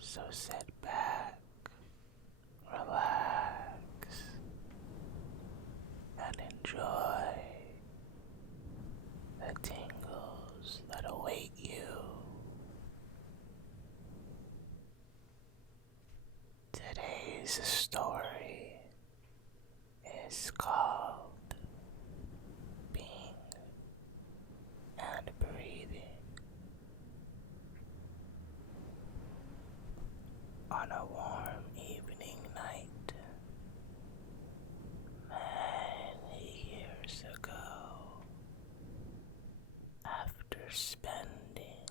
So sit back, relax, and enjoy the tingles that await you. Today's story is called Being and Breathing. On a warm evening night, many years ago, after spending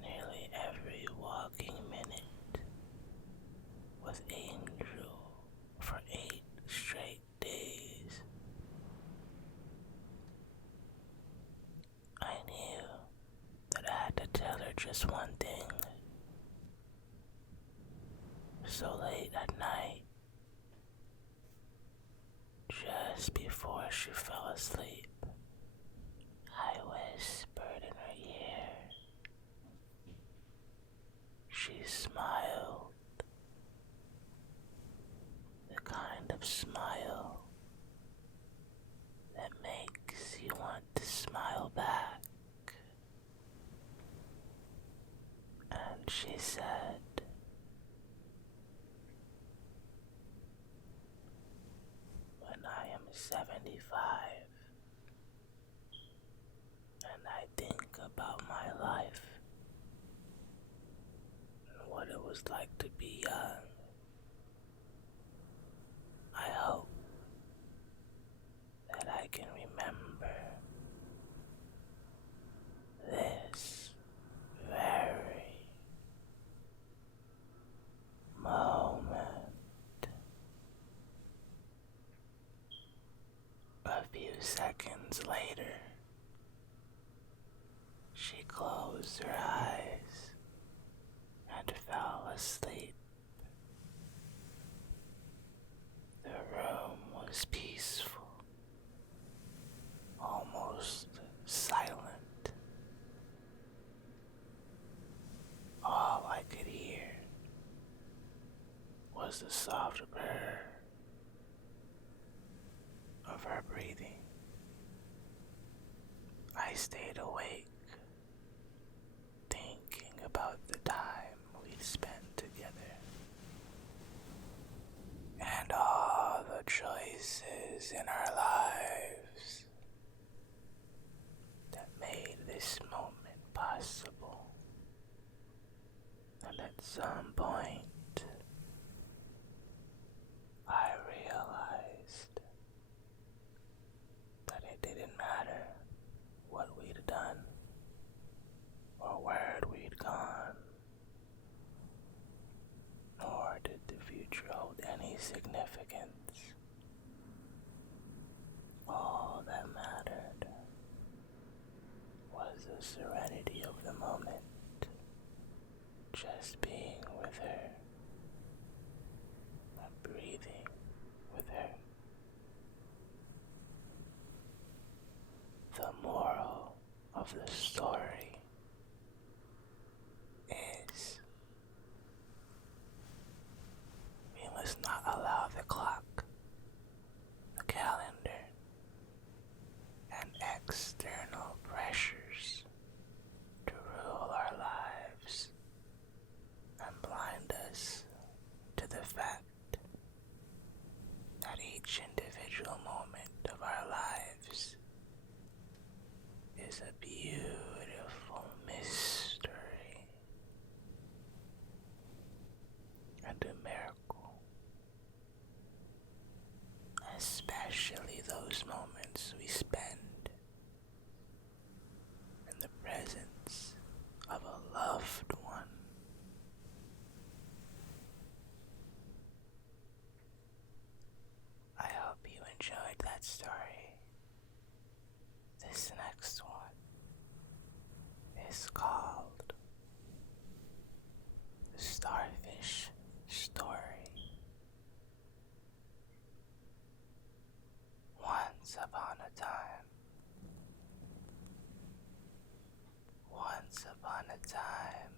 nearly every walking minute with Angel for 8 straight days, I knew that I had to tell her just one thing. So late at night, just before she fell asleep, I whispered in her ear. She smiled, the kind of smile that makes you want to smile back. And she said, "When I am 75 and I think about my life and what it was like to be young, I hope that I can remember this very moment." A few seconds later, she closed her eyes and fell asleep. The room was peaceful, almost silent. All I could hear was the soft purr of her breathing. I stayed awake, thinking about the time we'd spent together and all the choices in our lives that made this moment possible. And at some point, I realized that it didn't matter what we'd done or where we'd gone, nor did the future hold any significance. All that mattered was the serenity of the moment, just being with her and breathing with her. The moral of the story is we must not allow the clock, the calendar, and external pressures to rule our lives and blind us to the fact that each individual moment of our lives is a beautiful mystery and a miracle, especially those moments we spend in the presence of a loved one. I hope you enjoyed that story. This next one is called The Starfish Story. Once upon a time, once upon a time,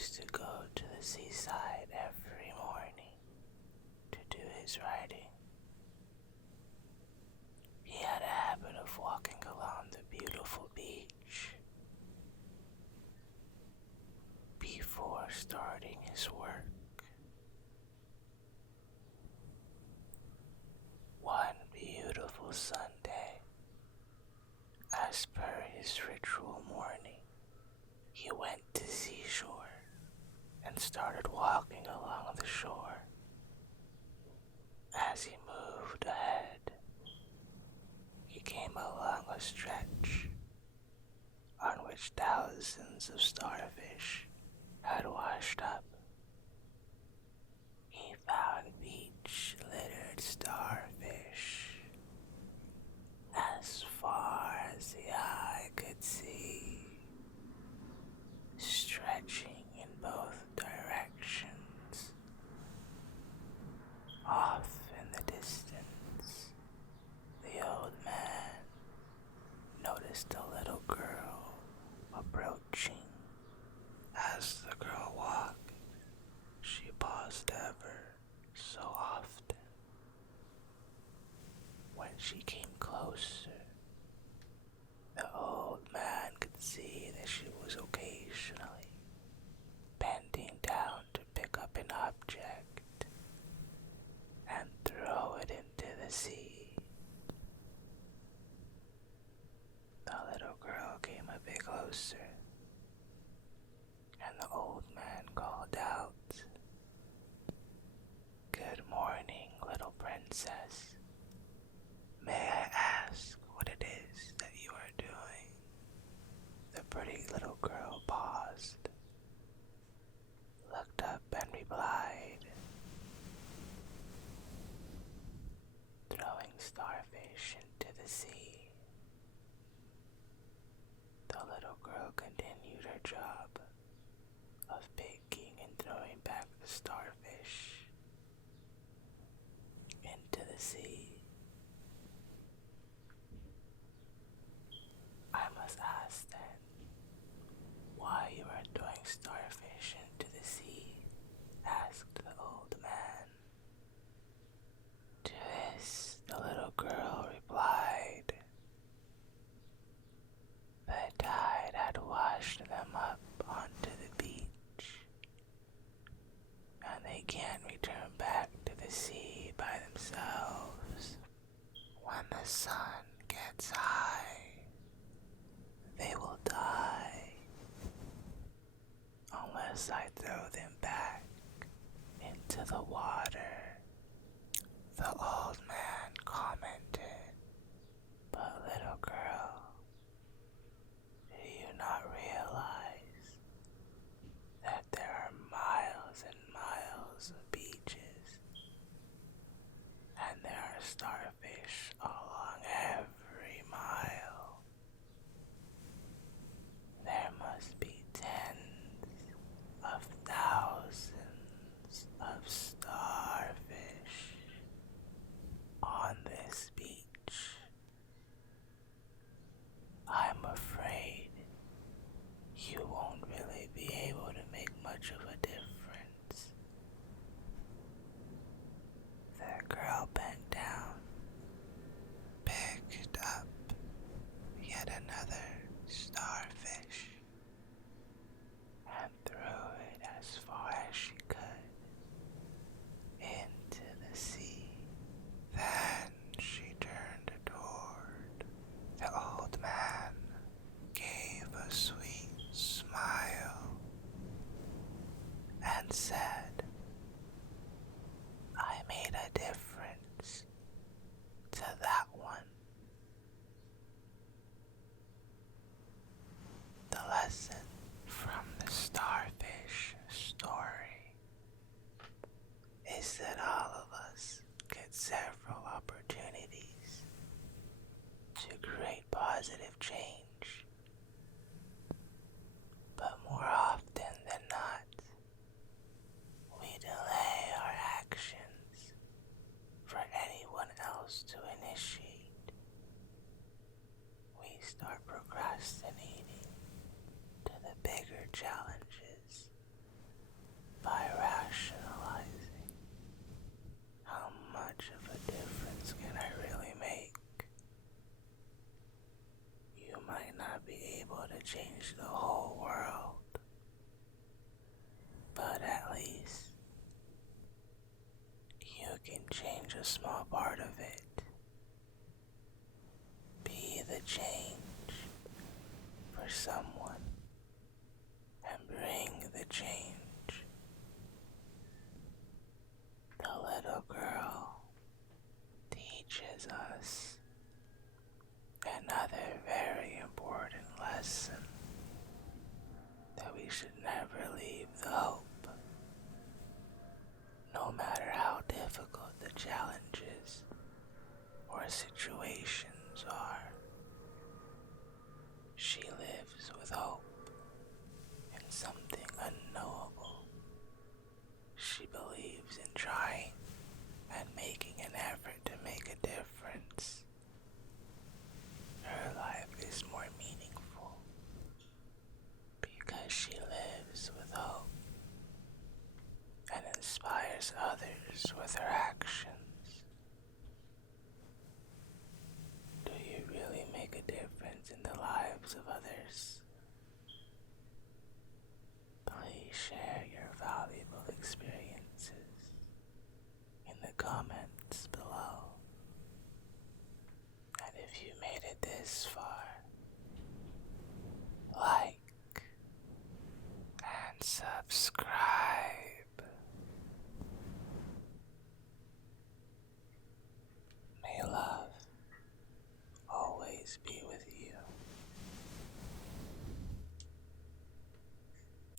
used to go to the seaside every morning to do his writing. He had a habit of walking along the beautiful beach before starting his work. One beautiful Sunday, as per his ritual morning, he went to seashore and started walking along the shore. As he moved ahead, he came along a stretch on which thousands of starfish had washed up. He found beach-littered starfish as far as the eye could see, stretching in both directions. Off in the distance, the old man noticed a little girl approaching. As the girl walked, she paused ever so often. When she came closer, the old man could see that she was occasionally bending down to pick up an object and throw it into the sea. The little girl came a bit closer, and the old man called out, "Good morning, little princess. May I ask what it is that you are doing?" The pretty little girl paused, looked up and replied, "Throwing starfish into the sea." The little girl continued her job of picking and throwing back the starfish into the sea. "I must ask then, why you are throwing starfish into the sea?" asked the old man. To this, the little girl replied, "The tide had washed them up onto the beach, and they can't return back to the sea by themselves. When the sun gets high, they will die unless I throw them back into the water." The old man commented, "But little girl, do you not realize that there are miles and miles of beaches, and there are starfish along every mile? There must be tens of thousands of starfish on this beach. I'm afraid you won't really be able to make much of a difference." The girl bent down, picked up yet another starfish, and threw it as far as she could into the sea. Then she turned toward the old man, gave a sweet smile, and said, "I made a difference to that one." The lesson from the Starfish Story is that all of us get several opportunities to create positive change, but more often than not, we delay our actions for anyone else to initiate. We start procrastinating to the bigger challenges by rationalizing how much of a difference can I really make. You might not be able to change the whole world, but at least you can change a small part of it. Be the change for someone and bring the change. The little girl teaches us another very important lesson, that we should never leave the hope. No matter how difficult the challenges or situations are, she lives with hope in something unknowable. She believes in trying and making an effort to make a difference. Her life is more meaningful because she lives with hope and inspires others with her actions. Do you really make a difference in the lives of others? Please share your valuable experiences in the comments below. And if you made it this far, like and subscribe.